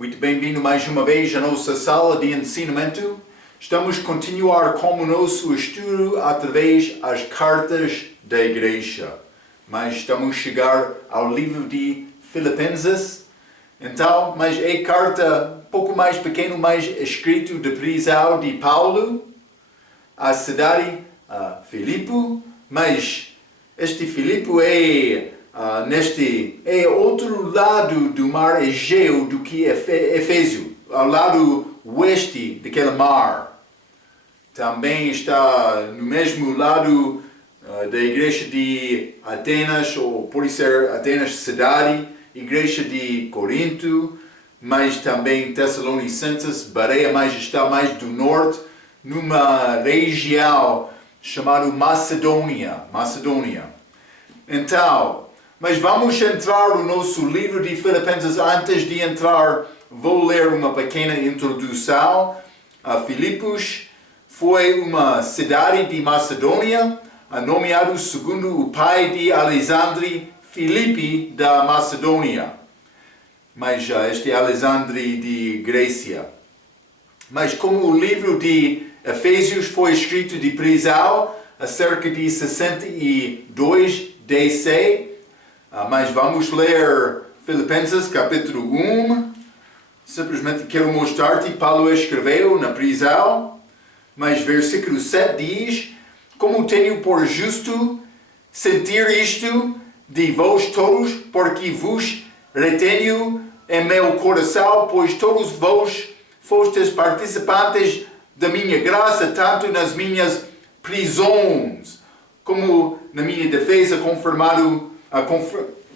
Muito bem-vindo mais uma vez à nossa sala de ensinamento. Estamos a continuar com o nosso estudo através das cartas da igreja. Mas estamos a chegar ao livro de Filipenses. Então, mas é carta um pouco mais pequeno, mais escrito de prisão de Paulo à cidade Filipe. Mas este Filipe é outro lado do mar Egeu do que Éfeso, ao lado oeste daquele mar. Também está no mesmo lado da igreja de Atenas, ou pode ser Atenas cidade, igreja de Corinto, mas também Tessalonicenses, Bereia, mas está mais do norte, numa região chamada Macedônia. Então, mas vamos entrar no nosso livro de Filipenses. Antes de entrar, vou ler uma pequena introdução. Filipos foi uma cidade de Macedônia, nomeado segundo o pai de Alexandre, Filipe da Macedônia. Mas este é Alexandre de Grécia. Mas como o livro de Efésios foi escrito de prisão, a cerca de 62 DC, mas vamos ler Filipenses capítulo 1. Simplesmente quero mostrar-te, Paulo escreveu na prisão, mas versículo 7 diz: como tenho por justo sentir isto de vós todos, porque vos retenho em meu coração, pois todos vós fostes participantes da minha graça, tanto nas minhas prisões, como na minha defesa, confirmado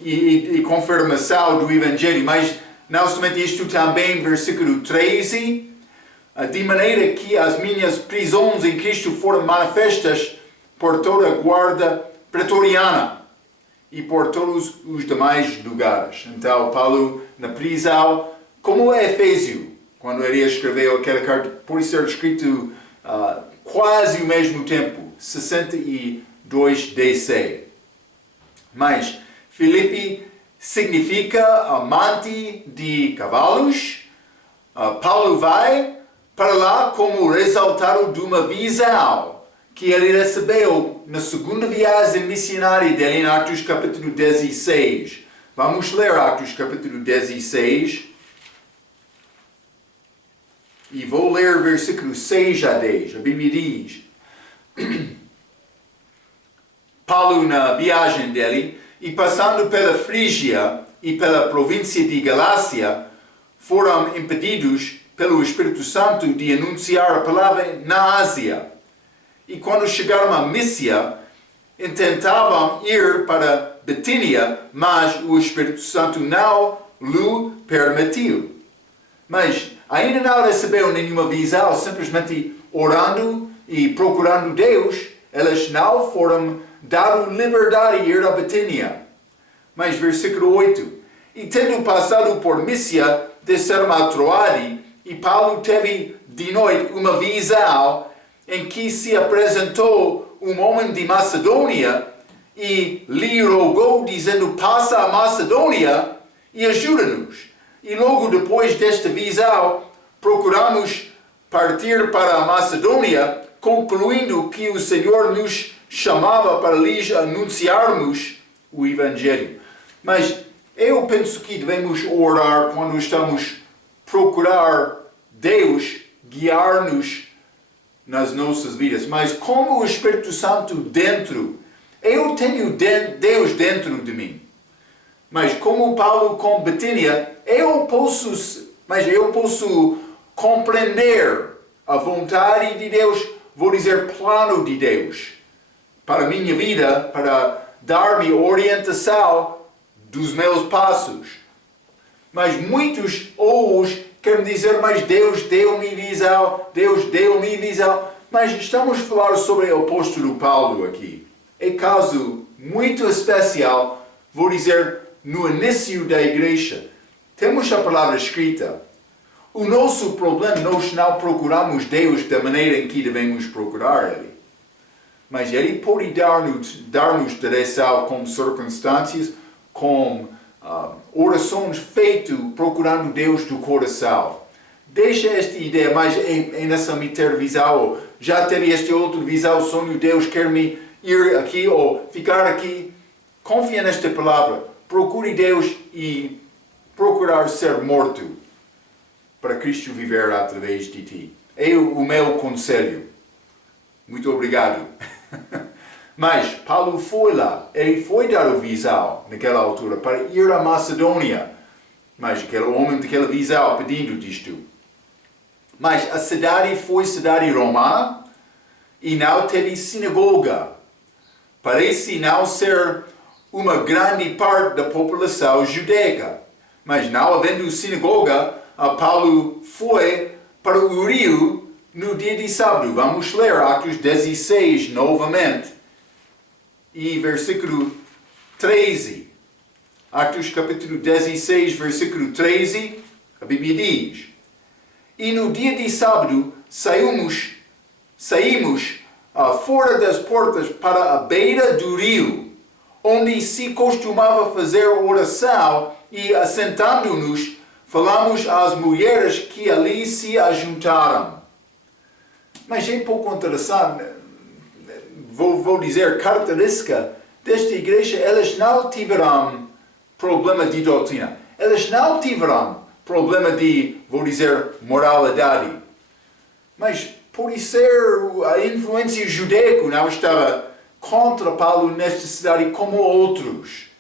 e confirmação do Evangelho. Mas não somente isto, também versículo 13, de maneira que as minhas prisões em Cristo foram manifestas por toda a guarda pretoriana e por todos os demais lugares. Então, Paulo, na prisão, como Éfeso, quando ele escreveu aquela carta, pode ser escrito quase ao mesmo tempo, 62 DC. Mas Filipe significa amante de cavalos. Paulo vai para lá como resultado de uma visão que ele recebeu na segunda viagem missionária dele em Atos capítulo 16. Vamos ler Atos capítulo 16. E vou ler versículos 6 a 10. A Bíblia diz: Paulo, na viagem dele, e passando pela Frígia e pela província de Galácia, foram impedidos pelo Espírito Santo de anunciar a palavra na Ásia. E quando chegaram a Mísia, intentavam ir para Betínia, mas o Espírito Santo não lhe permitiu. Mas ainda não recebeu nenhuma visão, simplesmente orando e procurando Deus, eles não foram dados liberdade de ir a Betínia. Mas versículo 8: e tendo passado por Mísia, desceram a Troade, e Paulo teve de noite uma visão em que se apresentou um homem de Macedônia e lhe rogou, dizendo: passa a Macedônia e ajuda-nos. E logo depois desta visão, procuramos partir para a Macedônia, concluindo que o Senhor nos chamava para lhes anunciarmos o Evangelho. Mas eu penso que devemos orar quando estamos a procurar Deus guiar-nos nas nossas vidas. Mas como o Espírito Santo dentro, eu tenho Deus dentro de mim. Mas como Paulo com Betínia, eu posso compreender a vontade de Deus, vou dizer plano de Deus, para a minha vida, para dar-me orientação dos meus passos. Mas muitos hoje querem dizer: mas Deus deu-me visão, Mas estamos a falar sobre o apóstolo Paulo aqui. É caso muito especial, vou dizer, no início da igreja. Temos a palavra escrita. O nosso problema, nós não procuramos Deus da maneira em que devemos procurar Ele. Mas Ele pode dar-nos direção com circunstâncias, com orações feitas procurando Deus do coração. Deixa esta ideia, mas é nessa minha ter visão, já teve este outro visão, sonho, Deus quer me ir aqui ou ficar aqui. Confia nesta palavra, procure Deus e procurar ser morto para Cristo viver através de ti. É o meu conselho. Muito obrigado. Mas Paulo foi lá, ele foi dar a visão naquela altura para ir à Macedônia. Mas aquele homem daquela visão pedindo disto. Mas a cidade foi cidade romana e não teve sinagoga. Parece não ser uma grande parte da população judaica. Mas não havendo sinagoga, Paulo foi para o rio no dia de sábado. Vamos ler Atos 16 novamente. E versículo 13. Atos capítulo 16, versículo 13. A Bíblia diz: E no dia de sábado saímos fora das portas para a beira do rio, onde se costumava fazer oração, e assentando-nos, falamos às mulheres que ali se ajuntaram. Mas é pouco interessante, vou dizer, característica desta igreja, elas não tiveram problema de doutrina. Elas não tiveram problema de, vou dizer, moralidade. Mas por ser a influência judaica não estava contra Paulo nesta cidade como outros.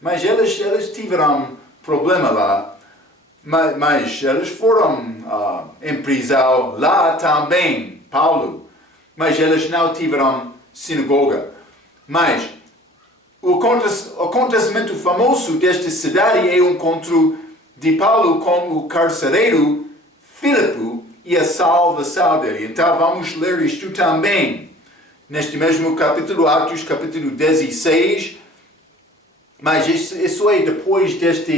Mas elas tiveram problema lá. Mas eles foram em prisão lá também, Paulo. Mas eles não tiveram sinagoga. Mas o acontecimento famoso desta cidade é o encontro de Paulo com o carcereiro Filipe e a salvação dele. Então vamos ler isto também. Neste mesmo capítulo, Atos capítulo 16. Mas isso é depois desta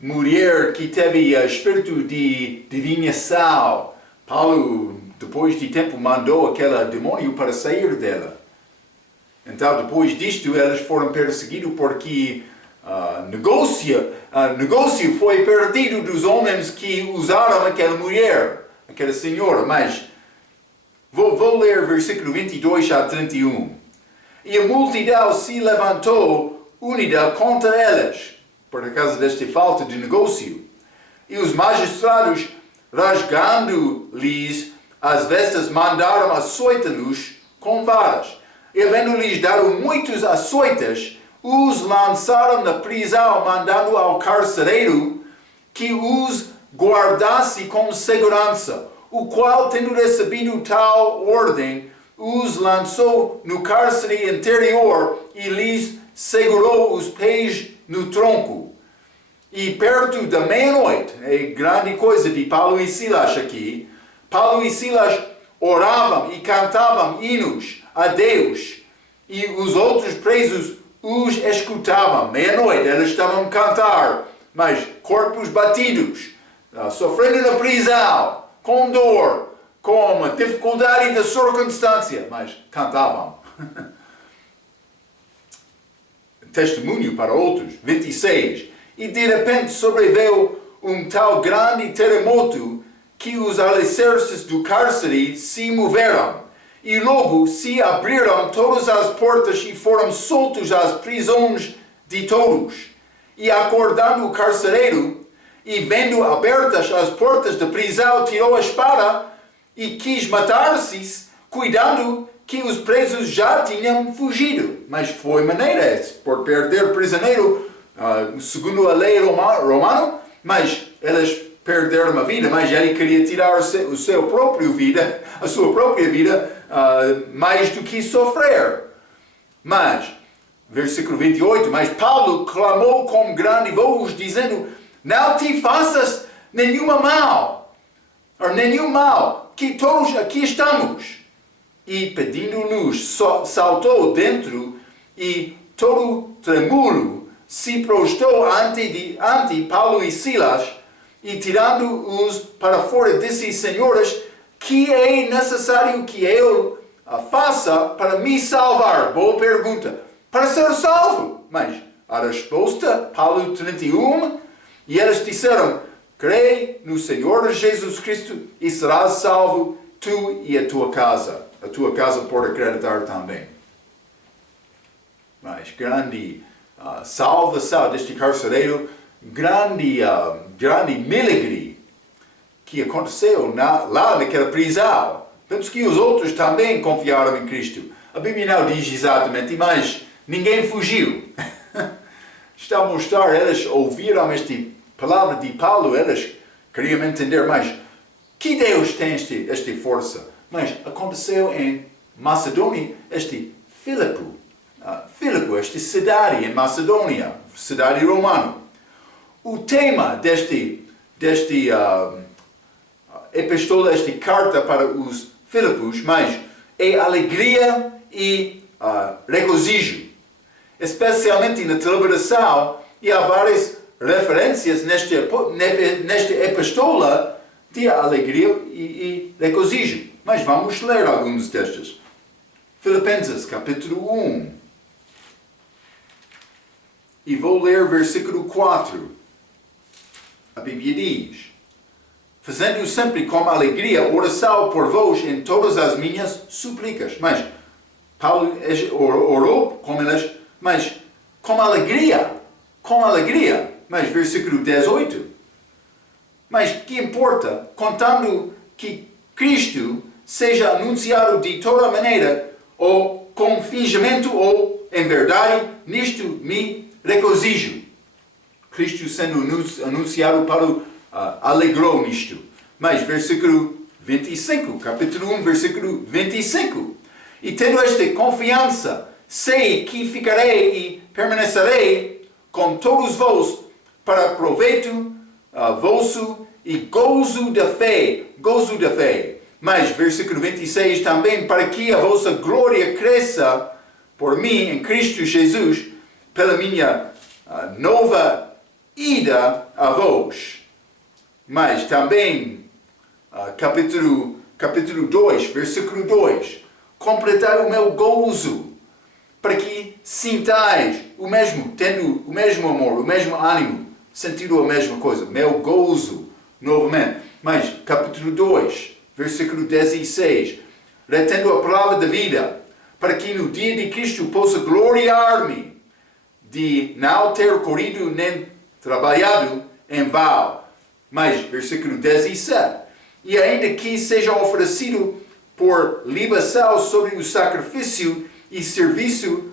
mulher que teve espírito de divinação. Paulo, depois de tempo, mandou aquele demônio para sair dela. Então, depois disto, eles foram perseguidos porque negócio foi perdido dos homens que usaram aquela mulher, aquela senhora. Mas vou ler versículo 22 a 31. E a multidão se levantou unida contra eles, por causa desta falta de negócio. E os magistrados, rasgando-lhes as vestes, mandaram açoitá-los com varas. E havendo-lhes dado muitos açoites, os lançaram na prisão, mandando ao carcereiro que os guardasse com segurança, o qual, tendo recebido tal ordem, os lançou no cárcere interior e lhes segurou os pés no tronco. E perto da meia-noite, é grande coisa de Paulo e Silas aqui, Paulo e Silas oravam e cantavam hinos a Deus, e os outros presos os escutavam. Meia-noite eles estavam a cantar, mas corpos batidos, sofrendo na prisão, com dor, com a dificuldade da circunstância, mas cantavam. Testemunho para outros. 26. E de repente sobreveio um tal grande terremoto que os alicerces do cárcere se moveram. E logo se abriram todas as portas e foram soltos as prisões de todos. E acordando o carcereiro, e vendo abertas as portas da prisão, tirou a espada e quis matar-se, cuidando que os presos já tinham fugido. Mas foi maneira, por perder prisioneiro, segundo a lei romana, mas eles perderam a vida, mas ele queria tirar a sua própria vida, mais do que sofrer. Mas, versículo 28, mas Paulo clamou com grande voz, dizendo: não te faças nenhum mal, que todos aqui estamos. E pedindo-lhes, saltou dentro e todo trêmulo se prostrou ante Paulo e Silas, e tirando-os para fora, disse: senhores, que é necessário que eu faça para me salvar? Boa pergunta. Para ser salvo. Mas A resposta, Paulo 31, e eles disseram, crê no Senhor Jesus Cristo e serás salvo, tu e a tua casa. A tua casa pode acreditar também. Mas grande salvação deste carcereiro, grande milagre que aconteceu lá naquela prisão. Penso que os outros também confiaram em Cristo. A Bíblia não diz exatamente, mas ninguém fugiu. Está a mostrar, eles ouviram esta palavra de Paulo, eles queriam entender mais. Que Deus tem esta força? Mas aconteceu em Macedônia, este Filipe, esta cidade em Macedônia, cidade romana. O tema deste epístola, esta carta para os Filipos, mas é alegria e regozijo. Especialmente na celebração, e há várias referências nesta epístola de alegria e regozijo. Mas vamos ler alguns destes. Filipenses, capítulo 1. E vou ler versículo 4. A Bíblia diz: fazendo sempre com alegria oração por vós em todas as minhas súplicas. Mas Paulo orou com eles, mas com alegria. Mas versículo 18. Mas que importa, contando que Cristo seja anunciado de toda maneira, ou com fingimento, ou em verdade, nisto me regozijo. Cristo sendo anunciado, Paulo alegrou nisto. Mas versículo 25, capítulo 1, versículo 25. E tendo esta confiança, sei que ficarei e permanecerei com todos vós para proveito vosso e gozo da fé. Mas, versículo 26 também, para que a vossa glória cresça por mim em Cristo Jesus, pela minha nova ida a vós. Mas também, capítulo 2, versículo 2, completar o meu gozo, para que sintais o mesmo, tendo o mesmo amor, o mesmo ânimo, sentindo a mesma coisa, meu gozo, novamente. Mas, capítulo 2, versículo 16, retendo a palavra da vida, para que no dia de Cristo possa gloriar-me de não ter corrido nem trabalhado em vão. Mas, versículo 17, e ainda que seja oferecido por libação sobre o sacrifício e serviço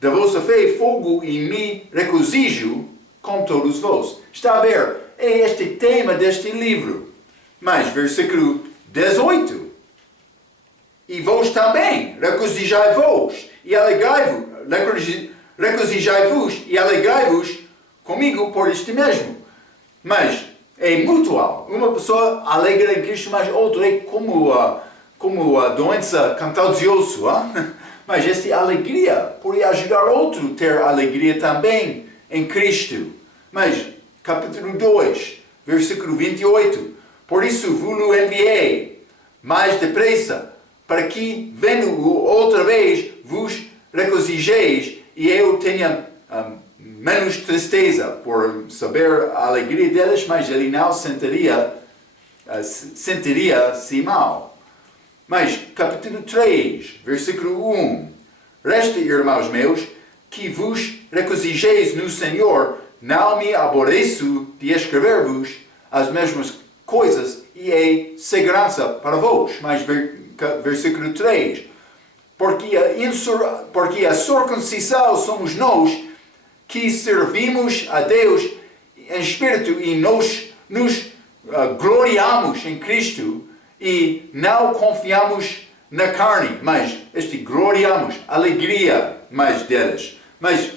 da vossa fé, fogo e me regozijo com todos vós. Está a ver? É este tema deste livro. Mas, versículo 18. E vós também, regozijai-vos e alegrai-vos, regozijai-vos e alegrai-vos comigo por este mesmo. Mas é mutual. Uma pessoa alegra em Cristo, mas outra é como a doença contagiosa. Mas esta alegria pode ajudar outro a ter alegria também em Cristo. Mas, capítulo 2, versículo 28. Por isso vos enviei mais depressa, para que, vendo-o outra vez, vos regozijeis e eu tenha menos tristeza por saber a alegria deles, mas ele não sentiria-se mal. Mas, capítulo 3, versículo 1. Resta, irmãos meus, que vos regozijeis no Senhor. Não me aborreço de escrever-vos as mesmas coisas e é segurança para vós. Mas, versículo 3. Porque a circuncisão somos nós que servimos a Deus em espírito e nos gloriamos em Cristo e não confiamos na carne, mas gloriamos, alegria mais deles. Mas,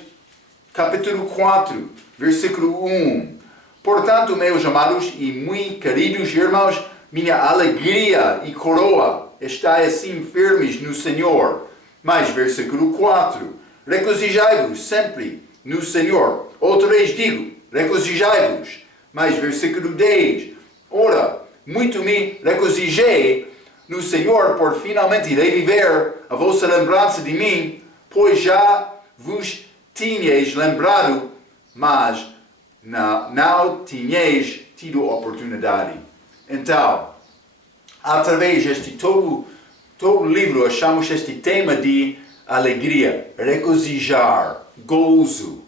capítulo 4, versículo 1. Portanto, meus amados e muito queridos irmãos, minha alegria e coroa está assim firmes no Senhor. Mas, versículo 4. Regozijai-vos sempre no Senhor. Outra vez digo, regozijai-vos. Mas, versículo 10. Ora, muito me regozijei no Senhor por finalmente reviver a vossa lembrança de mim, pois já vos tinhas lembrado, mas não tinhas tido oportunidade. Então, através deste todo livro, achamos este tema de alegria, regozijar, gozo,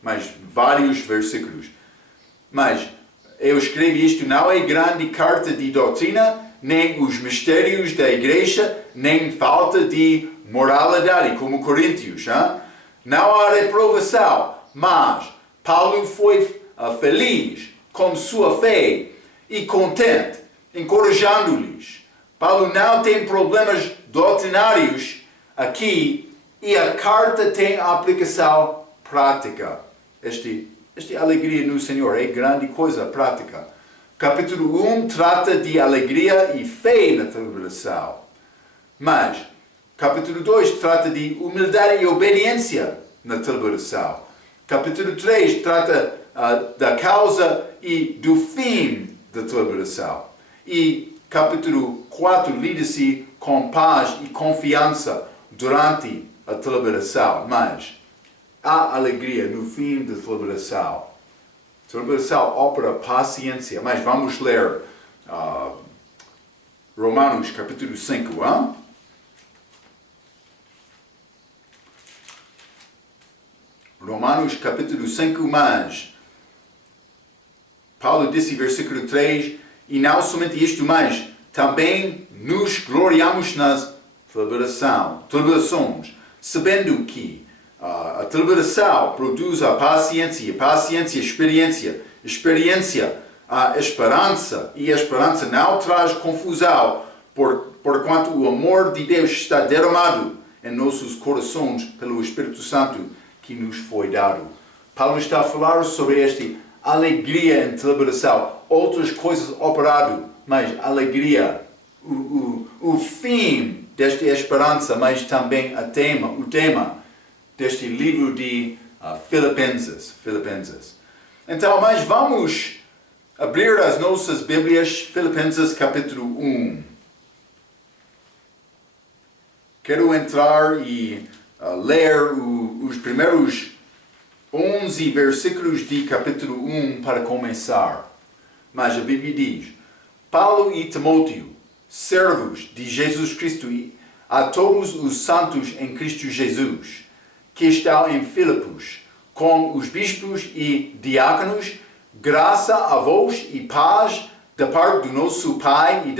mas vários versículos. Mas eu escrevi isto, não é grande carta de doutrina, nem os mistérios da igreja, nem falta de moralidade, como Coríntios. Hein? Não há reprovação, mas Paulo foi feliz com sua fé e contente, encorajando-lhes. Paulo não tem problemas doutrinários aqui e a carta tem aplicação prática. Esta alegria no Senhor é grande coisa prática. Capítulo 1 trata de alegria e fé na tribulação. Mas capítulo 2 trata de humildade e obediência na tribulação. Capítulo 3 trata da causa e do fim da tribulação. E capítulo 4 lida-se com paz e confiança durante a tribulação. Mas há alegria no fim da tribulação. Tribulação opera paciência. Mas vamos ler Romanos capítulo 5. Hein? Romanos capítulo 5, mas Paulo disse, versículo 3, e não somente isto, mas também nos gloriamos nas tribulações, sabendo que a tribulação produz a paciência, experiência, a esperança, e a esperança não traz confusão, porquanto o amor de Deus está derramado em nossos corações pelo Espírito Santo que nos foi dado. Paulo está a falar sobre esta alegria em tribulação, outras coisas operado, mas alegria, o fim desta esperança, mas também o tema deste livro de Filipenses. Então, mas vamos abrir as nossas Bíblias, Filipenses capítulo 1. Quero entrar e ler os primeiros 11 versículos de capítulo 1 para começar. Mas a Bíblia diz: Paulo e Timóteo, servos de Jesus Cristo, e a todos os santos em Cristo Jesus, que estão em Filipos, com os bispos e diáconos, graça a vós e paz da parte do nosso Pai e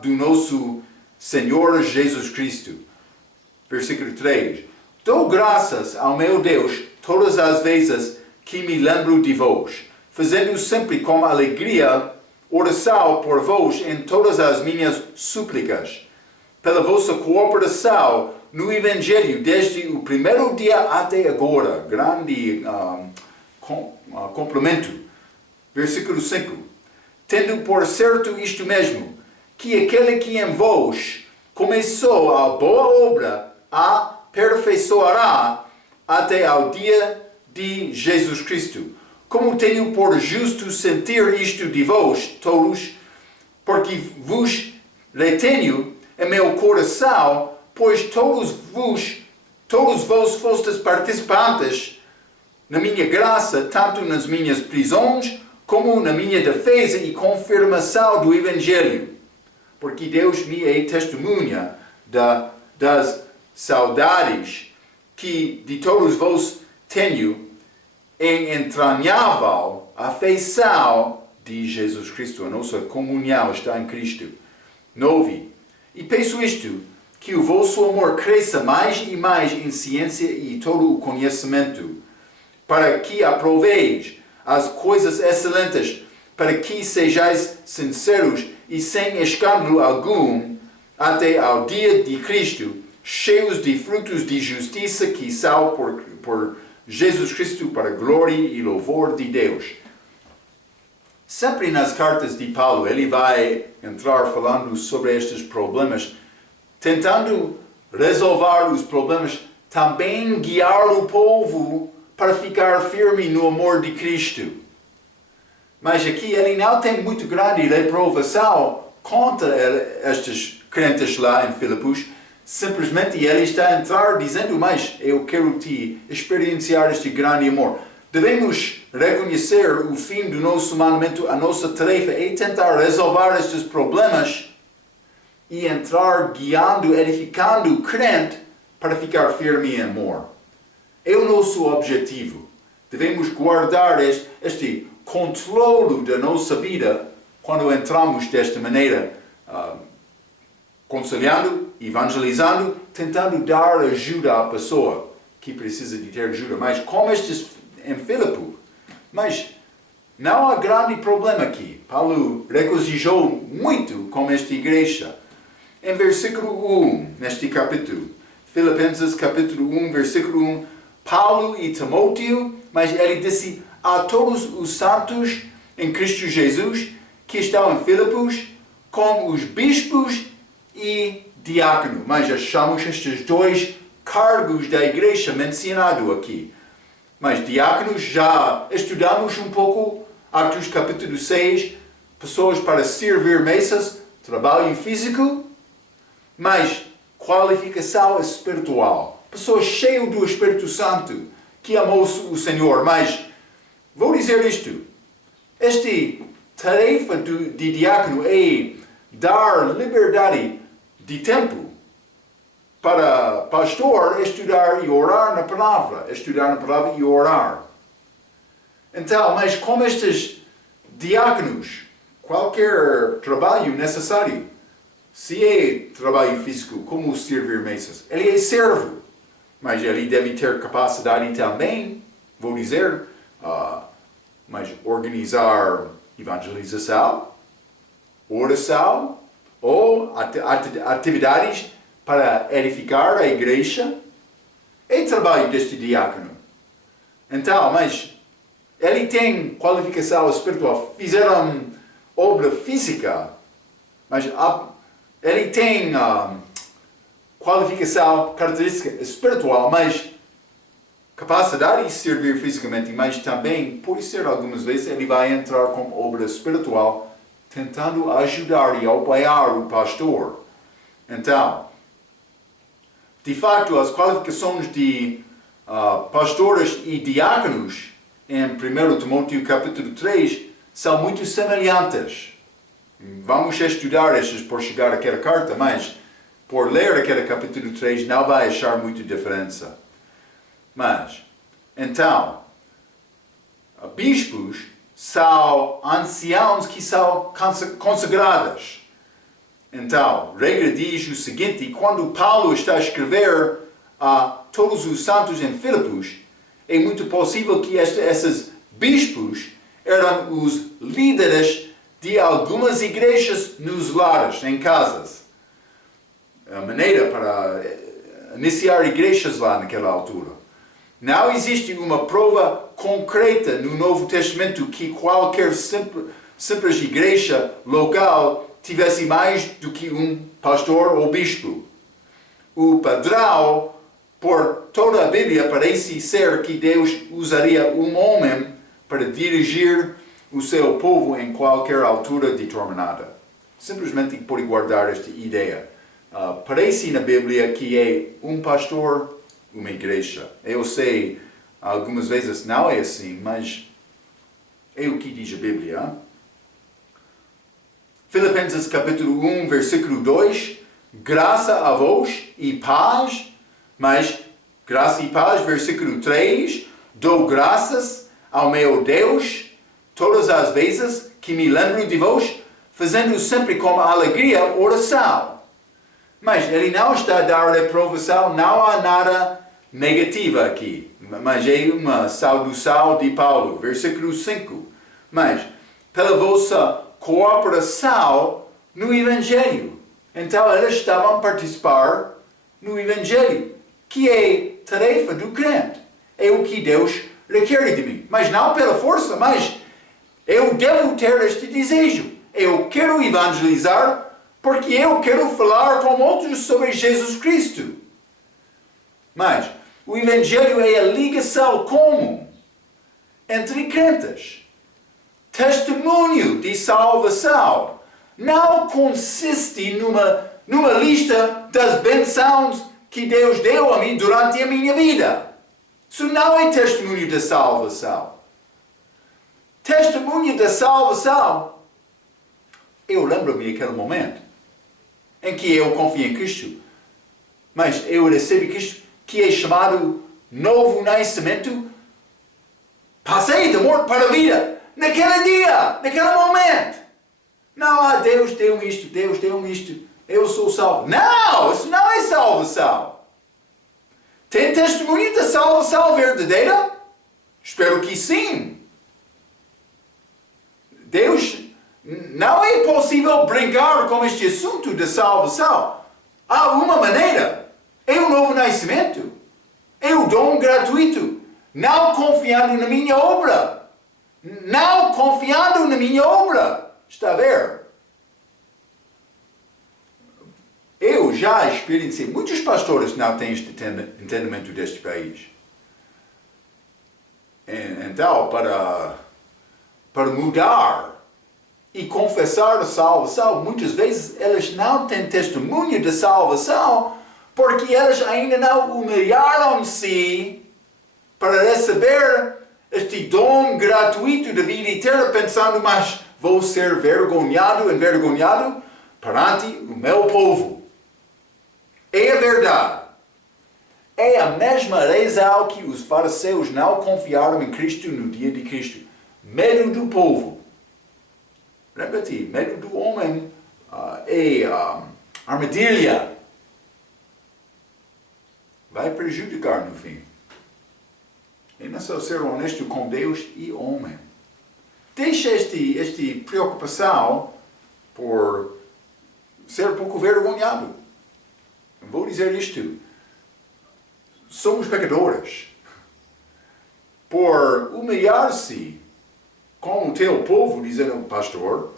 do nosso Senhor Jesus Cristo. Versículo 3. Dou graças ao meu Deus todas as vezes que me lembro de vós, fazendo sempre com alegria oração por vós em todas as minhas súplicas, pela vossa cooperação no Evangelho desde o primeiro dia até agora. Grande complemento. Versículo 5. Tendo por certo isto mesmo, que aquele que em vós começou a boa obra, a aperfeiçoará até ao dia de Jesus Cristo. Como tenho por justo sentir isto de vós todos, porque vos retenho em meu coração, pois todos vós fostes participantes na minha graça, tanto nas minhas prisões, como na minha defesa e confirmação do Evangelho. Porque Deus me é testemunha das saudades que de todos vós tenho em entranhável afeição de Jesus Cristo. A nossa comunhão está em Cristo. 9. E peço isto, que o vosso amor cresça mais e mais em ciência e todo o conhecimento, para que aproveis as coisas excelentes, para que sejais sinceros e sem escândalo algum, até ao dia de Cristo, cheios de frutos de justiça que são por Jesus Cristo para a glória e louvor de Deus. Sempre nas cartas de Paulo, ele vai entrar falando sobre estes problemas, tentando resolver os problemas, também guiar o povo para ficar firme no amor de Cristo. Mas aqui ele não tem muito grande reprovação contra estes crentes lá em Filipos. simplesmente ele está a entrar dizendo, mas eu quero te experienciar este grande amor. Devemos reconhecer o fim do nosso mandamento, a nossa tarefa é tentar resolver estes problemas e entrar guiando, edificando o crente para ficar firme em amor. É o nosso objetivo. Devemos guardar este controle da nossa vida quando entramos desta maneira, aconselhando, evangelizando, tentando dar ajuda à pessoa que precisa de ter ajuda. Mas como estes em Filipe, mas não há grande problema aqui. Paulo regozijou muito com esta igreja. Em versículo 1, neste capítulo, Filipenses capítulo 1, versículo 1, Paulo e Timóteo, mas ele disse a todos os santos em Cristo Jesus que estão em Filipos, como os bispos e diácono. Mas achamos estes dois cargos da igreja mencionados aqui. Mas diáconos já estudamos um pouco, Atos capítulo 6, pessoas para servir mesas, trabalho físico, mas qualificação espiritual. Pessoas cheias do Espírito Santo, que amou o Senhor. Mas vou dizer isto, esta tarefa de diácono é dar liberdade de tempo para pastor estudar e orar na palavra. Estudar na palavra e orar. Então, mas como estes diáconos, qualquer trabalho necessário, se é trabalho físico, como servir mesas, ele é servo. Mas ele deve ter capacidade também, vou dizer, mas organizar evangelização, oração, ou atividades para edificar a igreja, é trabalho deste diácono. Então, mas ele tem qualificação espiritual, fizeram obra física, mas ele tem qualificação, característica espiritual, mas capacidade de servir fisicamente, mas também, pode ser algumas vezes, ele vai entrar com obra espiritual, tentando ajudar e apoiar o pastor. Então, de fato, as qualificações de pastores e diáconos em 1 Timóteo capítulo 3 são muito semelhantes. Vamos estudar estes por chegar àquela carta, mas por ler aquele capítulo 3 não vai achar muita diferença. Mas, então, bispos são anciãos que são consagrados. Então, a regra diz o seguinte, quando Paulo está a escrever a todos os santos em Filipos, é muito possível que esses bispos eram os líderes de algumas igrejas nos lares, em casas. A maneira para iniciar igrejas lá naquela altura. Não existe uma prova concreta no Novo Testamento que qualquer simples igreja local tivesse mais do que um pastor ou bispo. O padrão por toda a Bíblia parece ser que Deus usaria um homem para dirigir o seu povo em qualquer altura determinada. Simplesmente pode guardar esta ideia. Parece na Bíblia que é um pastor, uma igreja. Eu sei, algumas vezes não é assim, mas é o que diz a Bíblia. Filipenses capítulo 1, versículo 2. Graça a vós e paz. Mas, graça e paz, versículo 3. Dou graças ao meu Deus todas as vezes que me lembro de vós, fazendo sempre com alegria oração. Mas ele não está a dar reprovação, não há nada negativo aqui. Mas é uma saudação de Paulo, versículo 5. Mas, pela vossa cooperação no Evangelho. Então, eles estavam a participar no Evangelho, que é tarefa do crente. É o que Deus requer de mim. Mas não pela força, mas eu devo ter este desejo. Eu quero evangelizar porque eu quero falar com outros sobre Jesus Cristo. Mas o Evangelho é a ligação comum entre crentes. Testemunho de salvação não consiste numa numa lista das bênçãos que Deus deu a mim durante a minha vida. Isso não é testemunho da salvação. Testemunho da salvação. Eu lembro-me daquele momento em que eu confiei em Cristo, mas eu recebi Cristo, que é chamado novo nascimento. Passei da morte para a vida, naquele dia, naquele momento. Não, Deus deu-me isto, Deus deu-me isto, eu sou salvo. Não, isso não é salvação. Tem testemunho da salvação verdadeira? Espero que sim. Deus, não é possível brincar com este assunto da salvação. Há uma maneira. É o novo nascimento. É o dom gratuito. Não confiando na minha obra. Não confiando na minha obra. Está a ver? Eu já experienciei. Muitos pastores não têm este entendimento deste país. Então, para mudar e confessar a salvação, muitas vezes eles não têm testemunho da salvação porque eles ainda não humilharam-se para receber este dom gratuito da vida eterna, pensando, mas vou ser envergonhado perante o meu povo. É a verdade. É a mesma razão que os fariseus não confiaram em Cristo no dia de Cristo. Medo do povo. Lembra-te, medo do homem é armadilha. Vai prejudicar no fim. É necessário ser honesto com Deus e homem. Deixa esta preocupação por ser um pouco vergonhado. Vou dizer isto. Somos pecadores. Por humilhar-se com o teu povo, dizendo pastor,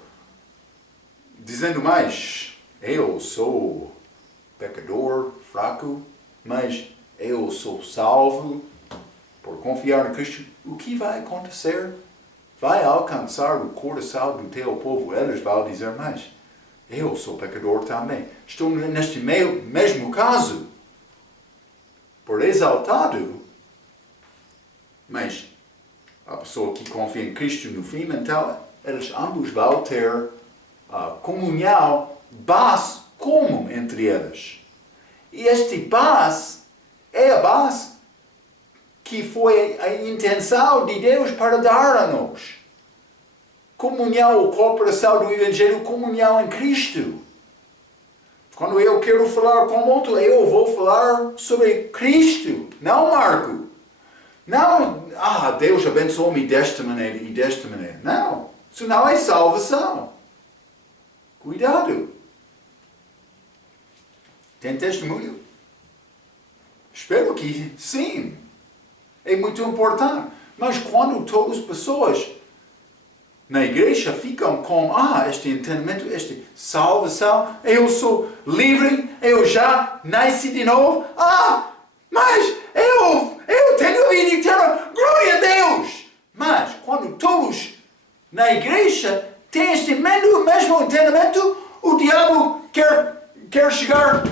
dizendo mais, eu sou pecador, fraco, mas eu sou salvo por confiar em Cristo. O que vai acontecer? Vai alcançar o coração do teu povo. Eles vão dizer mais, eu sou pecador também. Estou neste mesmo caso. Por exaltado, mas a pessoa que confia em Cristo no fim, então eles ambos vão ter comunhão, paz comum entre eles. E este paz é a paz que foi a intenção de Deus para dar a nós. Comunhão ou cooperação do Evangelho, comunhão em Cristo. Quando eu quero falar com outro, eu vou falar sobre Cristo, não Marco. Não, Deus abençoou-me desta maneira e desta maneira. Não, isso não é salvação. Cuidado. Tem testemunho? Espero que sim. É muito importante. Mas quando todas as pessoas na igreja ficam com este entendimento, esta salvação, eu sou livre, eu já nasci de novo. Mas eu tenho a vida eterna, glória a Deus! Mas quando todos na igreja têm este mesmo entendimento, o diabo quer chegar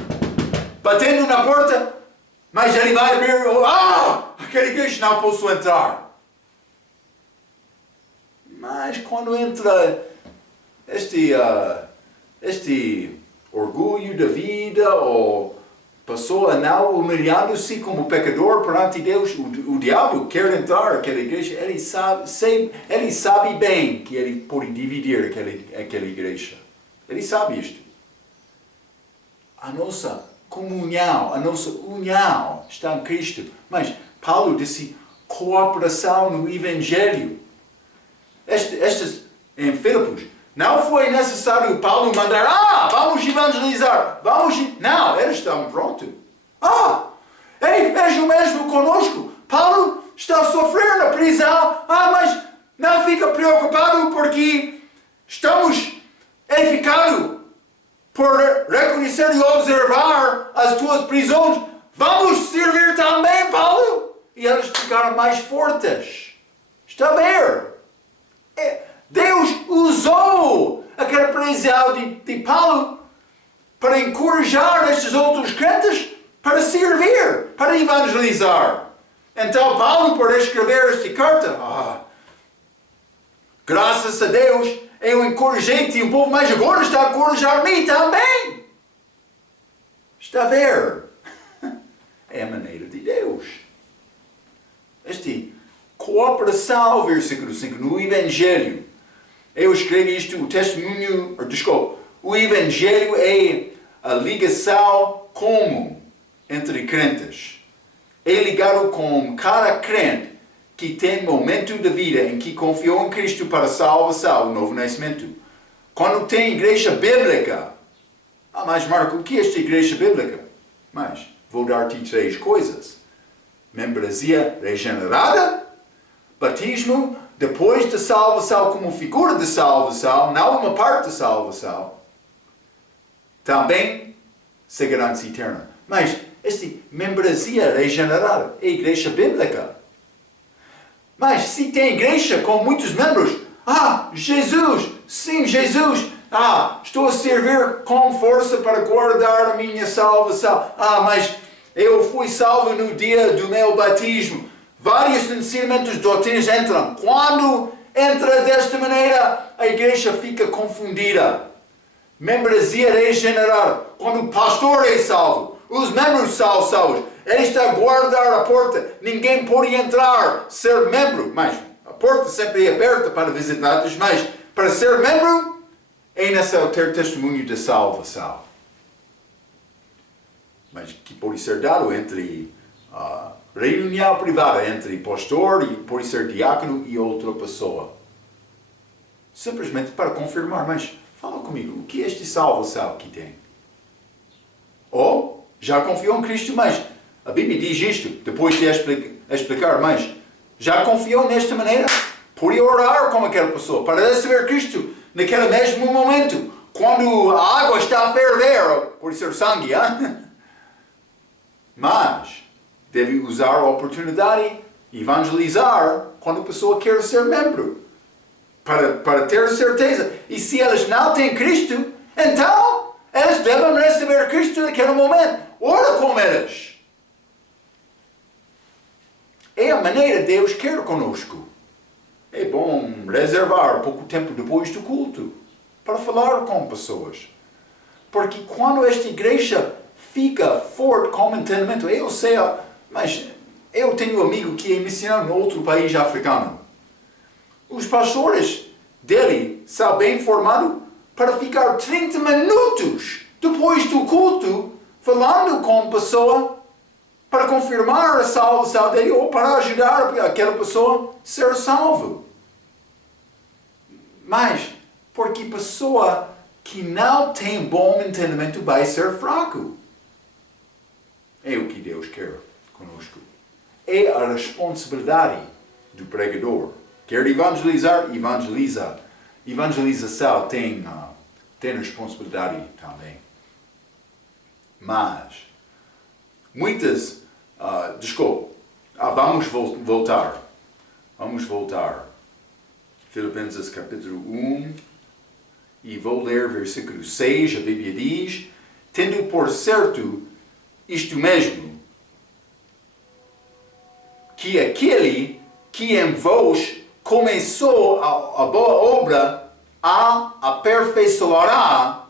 batendo na porta, mas ele vai abrir, aquela igreja não posso entrar. Mas quando entra este orgulho da vida, ou pessoa não humilhando-se como pecador perante Deus, o diabo quer entrar naquela igreja, ele sabe bem que ele pode dividir aquela igreja. Ele sabe isto. A nossa comunhão, a nossa união está em Cristo. Mas Paulo disse cooperação no Evangelho. Em Filipos, não foi necessário Paulo mandar, vamos evangelizar, não, eles estavam prontos. Ele fez o mesmo conosco. Paulo está a sofrer na prisão, mas não fica preocupado porque estamos edificados por reconhecer e observar as tuas prisões. Vamos servir também, Paulo. E eles ficaram mais fortes. Está a ver? Deus usou aquela prisão de Paulo para encorajar estes outros crentes para servir, para evangelizar. Então Paulo, por escrever esta carta, graças a Deus, eu encorajei-te um pouco, mas agora está a encorajar-me também. Está a ver? É a maneira de Deus. Cooperação, versículo 5, no Evangelho. Eu escrevi isto, o testemunho, o Evangelho é a ligação comum entre crentes. É ligado com cada crente que tem momento da vida em que confiou em Cristo para a salvação, o novo nascimento. Quando tem igreja bíblica, mas Marco, o que é esta igreja bíblica? Mas vou dar-te 3 coisas. Membresia regenerada, batismo, depois da salvação como figura de salvação, não uma parte da salvação. Também segurança eterna. Mas esta membresia regenerada é a igreja bíblica. Mas se tem igreja com muitos membros, Jesus, sim, Jesus, estou a servir com força para guardar a minha salvação. Mas eu fui salvo no dia do meu batismo. Vários ensinamentos doutrinas entram. Quando entra desta maneira, a igreja fica confundida. Membresia regenerada. Quando o pastor é salvo, os membros são salvos. Ele está a guardar a porta. Ninguém pode entrar, ser membro. Mas a porta sempre é aberta para visitantes. Mas para ser membro, é necessário ter testemunho de salvação. Mas que pode ser dado entre reunião privada entre pastor e pode ser diácono e outra pessoa. Simplesmente para confirmar. Mas fala comigo, o que é esta salvação que tem? Já confiou em Cristo, mas a Bíblia diz isto, depois de explicar, mas já confiou nesta maneira? Pode orar como aquela pessoa, para receber Cristo naquele mesmo momento, quando a água está a ferver, pode ser sangue, Mas deve usar a oportunidade de evangelizar quando a pessoa quer ser membro, para ter certeza. E se elas não têm Cristo, então elas devem receber Cristo naquele momento. Ora com elas. É a maneira que Deus quer conosco. É bom reservar pouco tempo depois do culto para falar com pessoas. Porque quando esta igreja fica forte com entendimento, eu sei, mas eu tenho um amigo que é missionário em outro país africano. Os pastores dele são bem formados para ficar 30 minutos depois do culto falando com a pessoa para confirmar a salvação dele ou para ajudar aquela pessoa a ser salvo. Mas porque a pessoa que não tem bom entendimento vai ser fraco. É o que Deus quer conosco. É a responsabilidade do pregador. Quer evangelizar? Evangeliza. Evangelização tem responsabilidade também. Mas, vamos voltar. Vamos voltar. Filipenses capítulo 1. E vou ler versículo 6. A Bíblia diz: tendo por certo isto mesmo, que aquele que em vós começou a boa obra a aperfeiçoará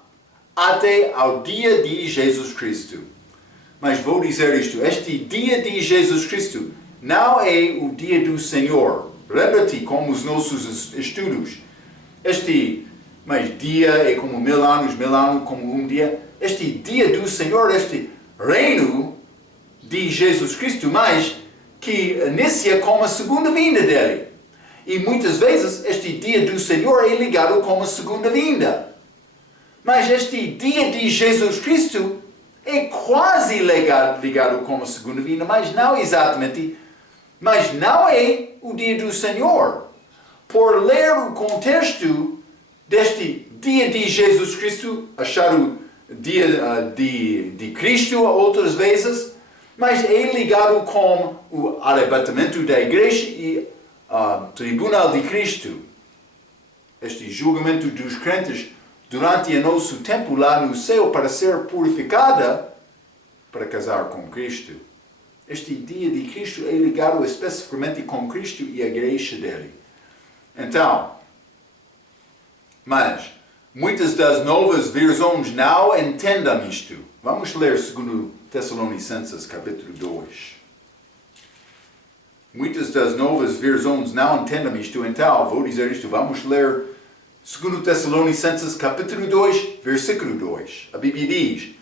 até ao dia de Jesus Cristo. Mas vou dizer isto, este dia de Jesus Cristo não é o dia do Senhor. Lembra-te como os nossos estudos. Mas dia é como 1000 anos como um dia. Este dia do Senhor, este reino de Jesus Cristo, mas que inicia com a segunda vinda dele. E muitas vezes este dia do Senhor é ligado com a segunda vinda. Mas este dia de Jesus Cristo é quase ligado com a segunda vinda, mas não exatamente. Mas não é o dia do Senhor. Por ler o contexto deste dia de Jesus Cristo, achar o dia de Cristo outras vezes, mas é ligado com o arrebatamento da igreja e o tribunal de Cristo. Este julgamento dos crentes durante o nosso tempo lá no céu para ser purificada para casar com Cristo. Este dia de Cristo é ligado especificamente com Cristo e a igreja dele. Então, mas muitas das novas versões não entendem isto. Vamos ler 2 Tessalonicenses capítulo 2. Muitas das novas versões não entendem isto, então vou dizer isto. Vamos ler 2 Tessalonicenses capítulo 2, versículo 2. A Bíblia diz: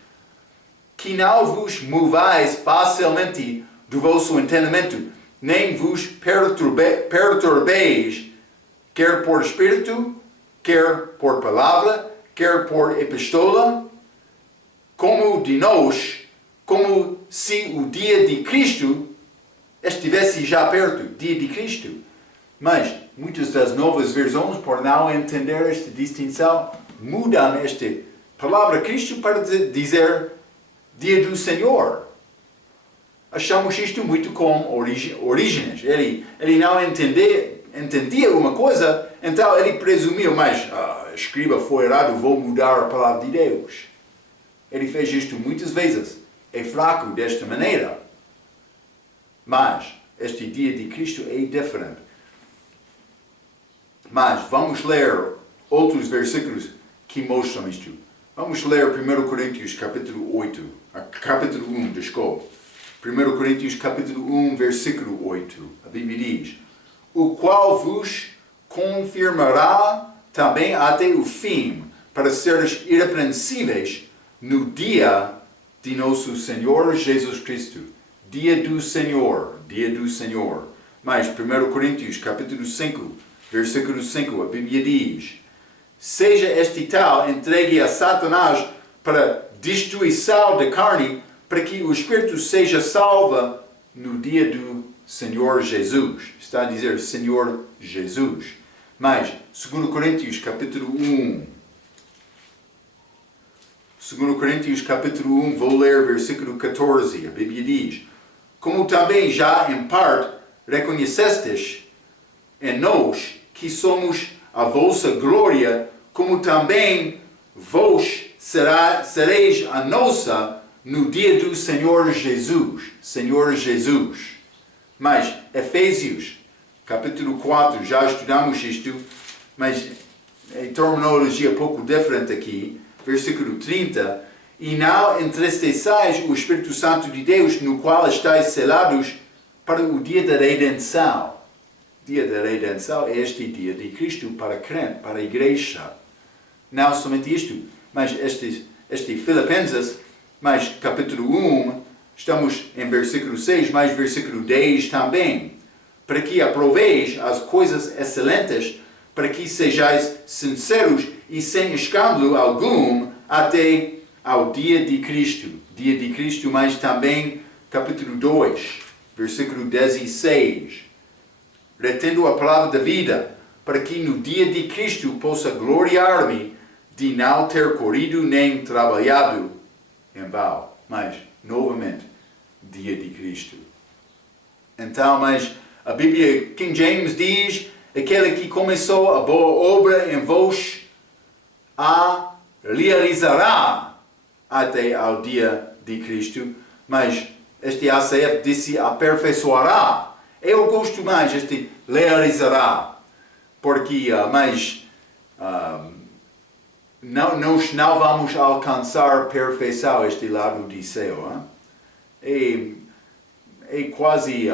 que não vos movais facilmente do vosso entendimento, nem vos perturbeis, quer por espírito, quer por palavra, quer por epístola, como de nós, como se o dia de Cristo estivesse já perto, dia de Cristo. Mas muitas das novas versões, por não entender esta distinção, mudam esta palavra Cristo para dizer dia do Senhor. Achamos isto muito com Orígenes. Ele não entendia uma coisa, então ele presumiu, mas a escriba foi errado, vou mudar a palavra de Deus. Ele fez isto muitas vezes. É fraco desta maneira. Mas este dia de Cristo é diferente. Mas vamos ler outros versículos que mostram isto. Vamos ler 1 Coríntios capítulo 8. Capítulo 1, desculpa. 1 Coríntios capítulo 1, versículo 8. A Bíblia diz: o qual vos confirmará também até o fim, para seres irrepreensíveis no dia de nosso Senhor Jesus Cristo. Dia do Senhor, dia do Senhor. Mas 1 Coríntios capítulo 5, versículo 5, a Bíblia diz: seja este tal entregue a Satanás para destruição da carne, para que o Espírito seja salvo no dia do Senhor Jesus. Está a dizer Senhor Jesus. Mas 2 Coríntios capítulo 1. 2 Coríntios capítulo 1, vou ler versículo 14. A Bíblia diz: como também já em parte reconhecestes em nós que somos a vossa glória, como também vós sereis a nossa no dia do Senhor Jesus. Senhor Jesus. Mas Efésios capítulo 4, já estudamos isto, mas é terminologia um pouco diferente aqui. Versículo 30. E não entristeçais o Espírito Santo de Deus, no qual estáis selados para o dia da redenção. Dia da redenção é este dia de Cristo para a crente, para a igreja. Não somente isto, mas este Filipenses, mas capítulo 1, estamos em versículo 6, mas versículo 10 também. Para que aproveis as coisas excelentes, para que sejais sinceros e sem escândalo algum até ao dia de Cristo. Dia de Cristo, mas também capítulo 2, versículo 16. Retendo a palavra da vida, para que no dia de Cristo possa gloriar-me de não ter corrido nem trabalhado em vão. Mas, novamente, dia de Cristo. Então, mas a Bíblia, King James diz: aquele que começou a boa obra em vós a realizará até ao dia de Cristo. Mas este ACF disse aperfeiçoará. Eu gosto mais este realizará, porque nós não vamos alcançar perfeição este lado de céu. É quase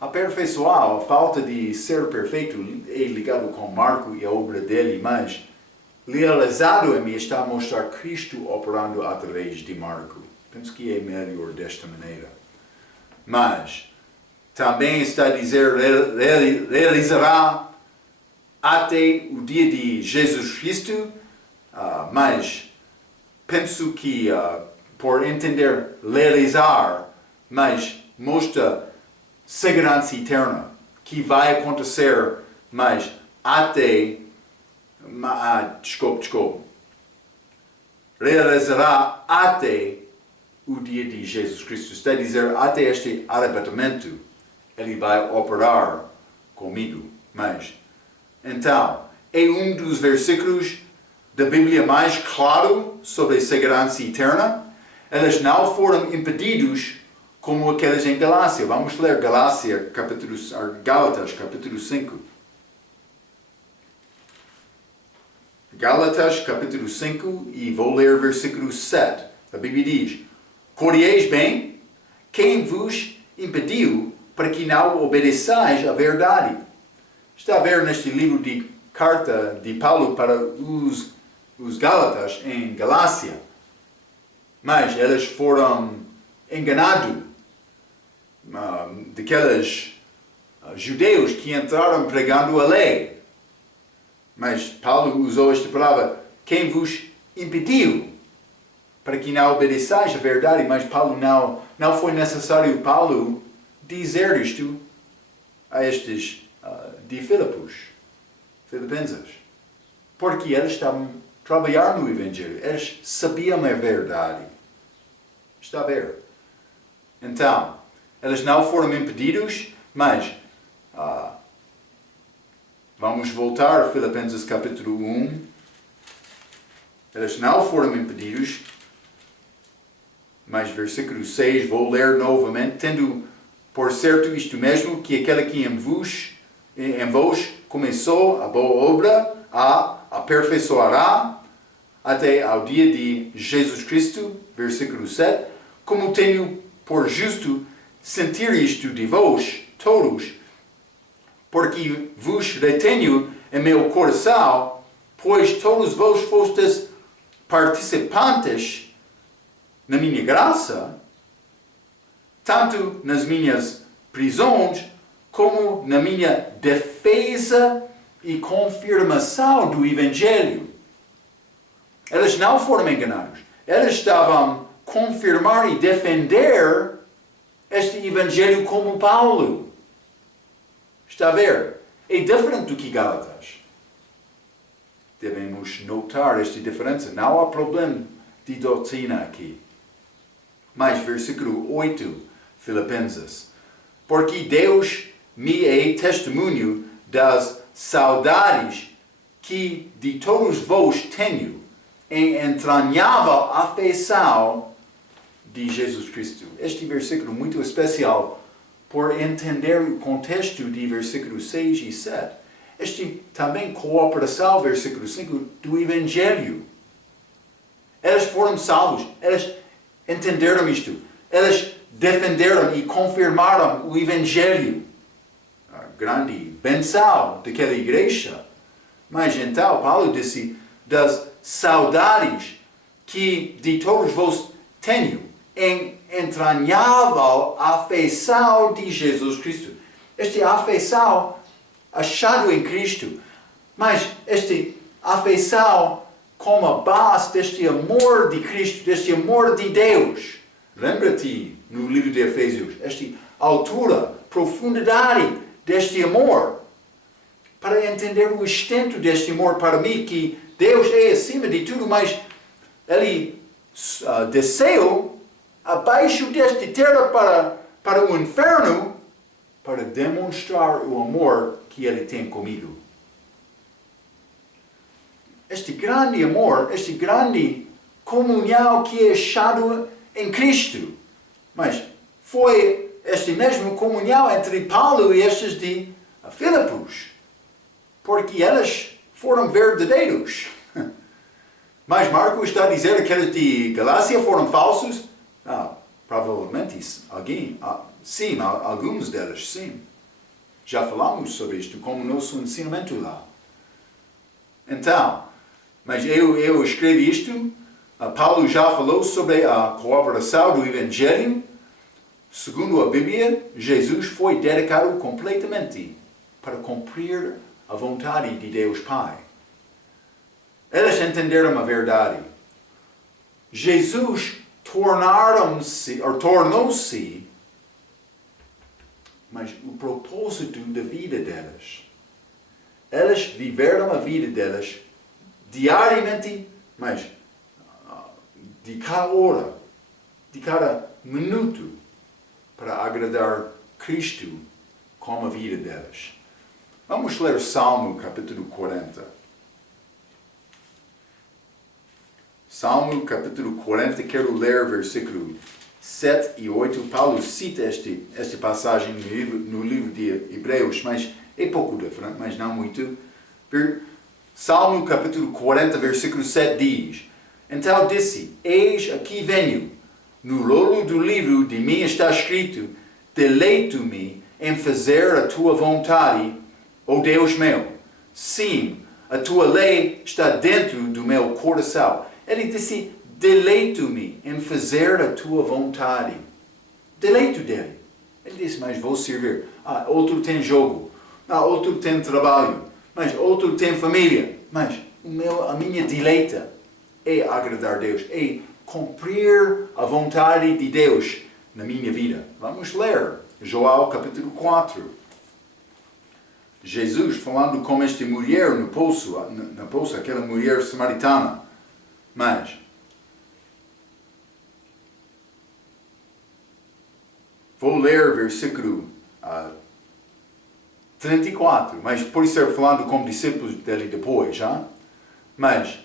aperfeiçoar. A falta de ser perfeito é ligado com Marco e a obra dele, mas realizado em mim está a mostrar Cristo operando através de Marco. Penso que é melhor desta maneira. Mas também está a dizer realizará até o dia de Jesus Cristo, mas penso que por entender realizar, mas mostra segurança eterna, que vai acontecer, mas até, realizará até o dia de Jesus Cristo. Está a dizer, até este arrebatamento, ele vai operar comigo. Mas, então, é dos versículos da Bíblia mais claro sobre a segurança eterna. Eles não foram impedidos como aqueles em Galácia. Vamos ler Gálatas, capítulo 5. Gálatas, capítulo 5, e vou ler versículo 7. A Bíblia diz: Corrieis bem, quem vos impediu para que não obedeçais à verdade? Está a ver neste livro de carta de Paulo para os Gálatas em Galácia. Mas eles foram enganados daqueles judeus que entraram pregando a lei. Mas Paulo usou esta palavra, quem vos impediu para que não obedeçais à verdade. Mas Paulo não foi necessário Paulo dizer isto a estes de Filipenses. Porque eles estavam trabalhando no Evangelho. Eles sabiam a verdade. Está a ver? Então, eles não foram impedidos, mas vamos voltar a Filipenses capítulo 1. Eles não foram impedidos, mas versículo 6, vou ler novamente, tendo por certo isto mesmo, que aquele que em vós começou a boa obra, a aperfeiçoará até ao dia de Jesus Cristo, versículo 7, como tenho por justo sentir isto de vós, todos, porque vos retenho em meu coração, pois todos vós fostes participantes na minha graça, tanto nas minhas prisões, como na minha defesa e confirmação do Evangelho. Eles não foram enganados. Eles estavam a confirmar e defender este Evangelho como Paulo. Está a ver? É diferente do que Gálatas. Devemos notar esta diferença. Não há problema de doutrina aqui. Mas versículo 8, Filipenses. Porque Deus me é testemunho das saudades que de todos vós tenho em entranhável afeição de Jesus Cristo. Este versículo é muito especial por entender o contexto de versículos 6 e 7. Este também cooperação, versículo 5, do Evangelho. Eles foram salvos, eles entenderam isto, eles defenderam e confirmaram o Evangelho. A grande benção daquela igreja. Mas então, Paulo disse, das saudades que de todos vós tenho em entranhável afeição de Jesus Cristo. Esta afeição achado em Cristo, mas esta afeição como a base deste amor de Cristo, deste amor de Deus. Lembra-te no livro de Efésios, esta altura, profundidade deste amor, para entender o extento deste amor para mim, que Deus é acima de tudo, mas Ele desceu abaixo desta terra para o inferno, para demonstrar o amor que Ele tem comigo. Este grande amor, este grande comunhão que é achado em Cristo. Mas foi esta mesma comunhão entre Paulo e estes de Filipos. Porque eles foram verdadeiros. Mas Marcos está a dizer que aqueles de Galácia foram falsos? Provavelmente sim, alguns deles sim. Já falamos sobre isto como nosso ensinamento lá. Então, mas eu escrevi isto. Paulo já falou sobre a cooperação do Evangelho. Segundo a Bíblia, Jesus foi dedicado completamente para cumprir a vontade de Deus Pai. Eles entenderam a verdade. Jesus tornou-se, mas o propósito da vida deles. Eles viveram a vida deles diariamente, mas de cada hora, de cada minuto, para agradar Cristo com a vida deles. Vamos ler Salmo capítulo 40. Salmo capítulo 40, quero ler versículo 7 e 8. Paulo cita esta passagem no livro de Hebreus, mas é pouco diferente, mas não muito. Salmo capítulo 40, versículo 7 diz: Então disse, eis aqui venho, no rolo do livro de mim está escrito, deleito-me em fazer a tua vontade, ó Deus meu. Sim, a tua lei está dentro do meu coração. Ele disse, deleito-me em fazer a tua vontade. Deleito dele. Ele disse, mas vou servir. Outro tem jogo. Outro tem trabalho. Mas outro tem família. Mas a minha deleita é agradar a Deus. É cumprir a vontade de Deus na minha vida. Vamos ler João capítulo 4. Jesus falando com esta mulher no poço, aquela mulher samaritana. Mas vou ler versículo 34, mas por ser falando com discípulos dele depois, já? Mas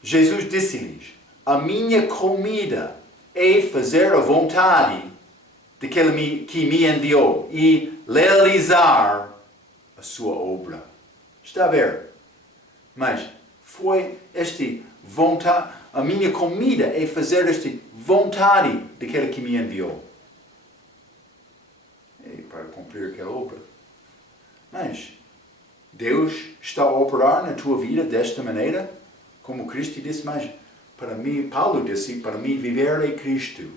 Jesus disse-lhes, a minha comida é fazer a vontade daquele que me enviou e realizar a sua obra. Está a ver? Mas foi vontade, a minha comida é fazer esta vontade daquele que me enviou. É para cumprir aquela obra. Mas Deus está a operar na tua vida desta maneira, como Cristo disse, mas para mim, Paulo disse, para mim viver é Cristo.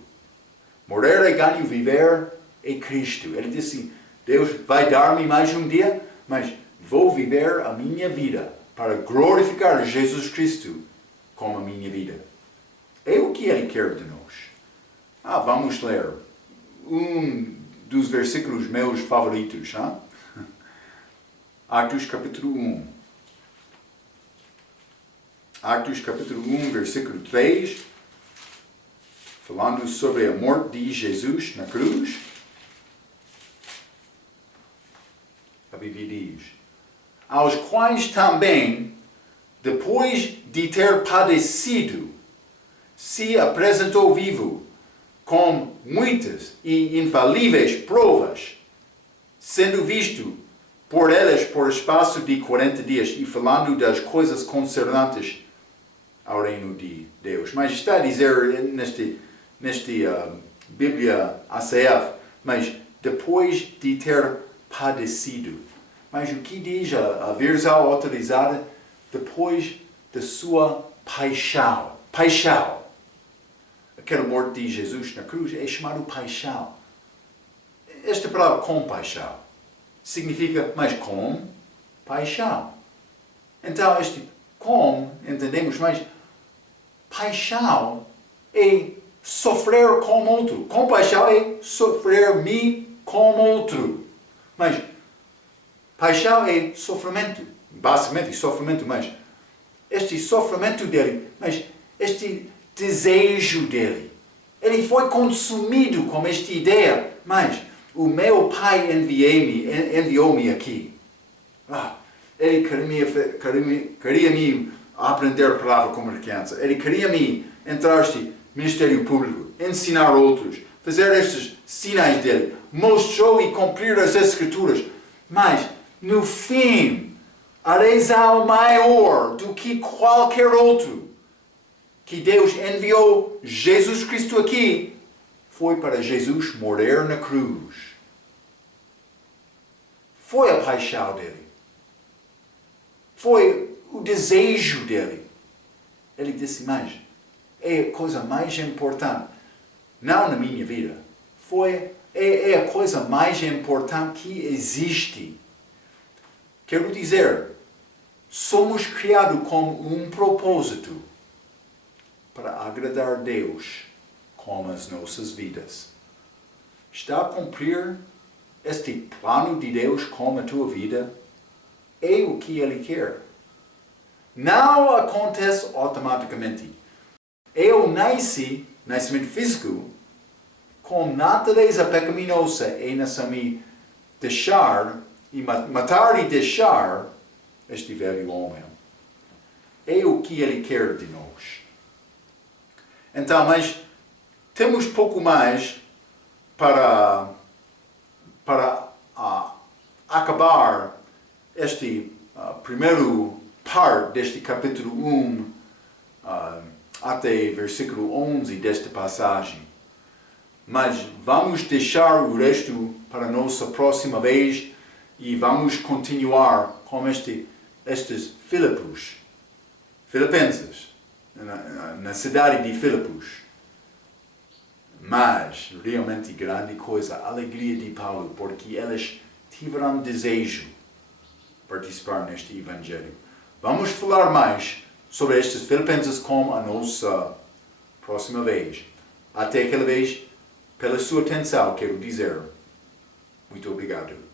Morrer é ganho, viver é Cristo. Ele disse, Deus vai dar-me mais um dia, mas vou viver a minha vida para glorificar Jesus Cristo com a minha vida. É o que Ele quer de nós. Vamos ler um dos versículos meus favoritos. Atos capítulo 1. Atos capítulo 1, versículo 3. Falando sobre a morte de Jesus na cruz. A Bíblia diz, aos quais também, depois de ter padecido, se apresentou vivo, com muitas e infalíveis provas, sendo visto por elas por espaço de 40 dias, e falando das coisas concernentes ao reino de Deus. Mas está a dizer neste Bíblia ACF, mas depois de ter padecido. Mas o que diz a versão autorizada? Depois da sua paixão. Paixão. Aquela morte de Jesus na cruz é chamado paixão. Esta palavra compaixão significa, mas com paixão. Então, entendemos, mas paixão é sofrer com outro. Compaixão é sofrer-me com outro. Mas paixão é sofrimento. Basicamente, sofrimento, mas este sofrimento dele, mas este desejo dele. Ele foi consumido com esta ideia, mas o meu pai enviou-me aqui. Ele queria-me aprender a palavra como criança. Ele queria-me entrar neste ministério público, ensinar outros, fazer estes sinais dele. Mostrou e cumprir as Escrituras. Mas, no fim, a razão maior do que qualquer outro que Deus enviou Jesus Cristo aqui foi para Jesus morrer na cruz. Foi a paixão dele. Foi o desejo dele. Ele disse, mas é a coisa mais importante, não na minha vida, é a coisa mais importante que existe. Quero dizer, somos criados com um propósito para agradar a Deus com as nossas vidas. Está a cumprir este plano de Deus com a tua vida? É o que Ele quer. Não acontece automaticamente. Eu nascimento físico, com natureza pecaminosa, e nasci deixar, e matar e deixar este velho homem. É o que Ele quer de nós. Então, mas temos pouco mais para acabar este primeiro parte deste capítulo 1 até versículo 11 desta passagem. Mas vamos deixar o resto para a nossa próxima vez e vamos continuar com estes filipenses, na cidade de Filipos. Mas, realmente grande coisa, a alegria de Paulo, porque eles tiveram desejo de participar neste Evangelho. Vamos falar mais sobre estes filipenses com a nossa próxima vez. Até aquela vez, pela sua atenção, quero dizer muito obrigado.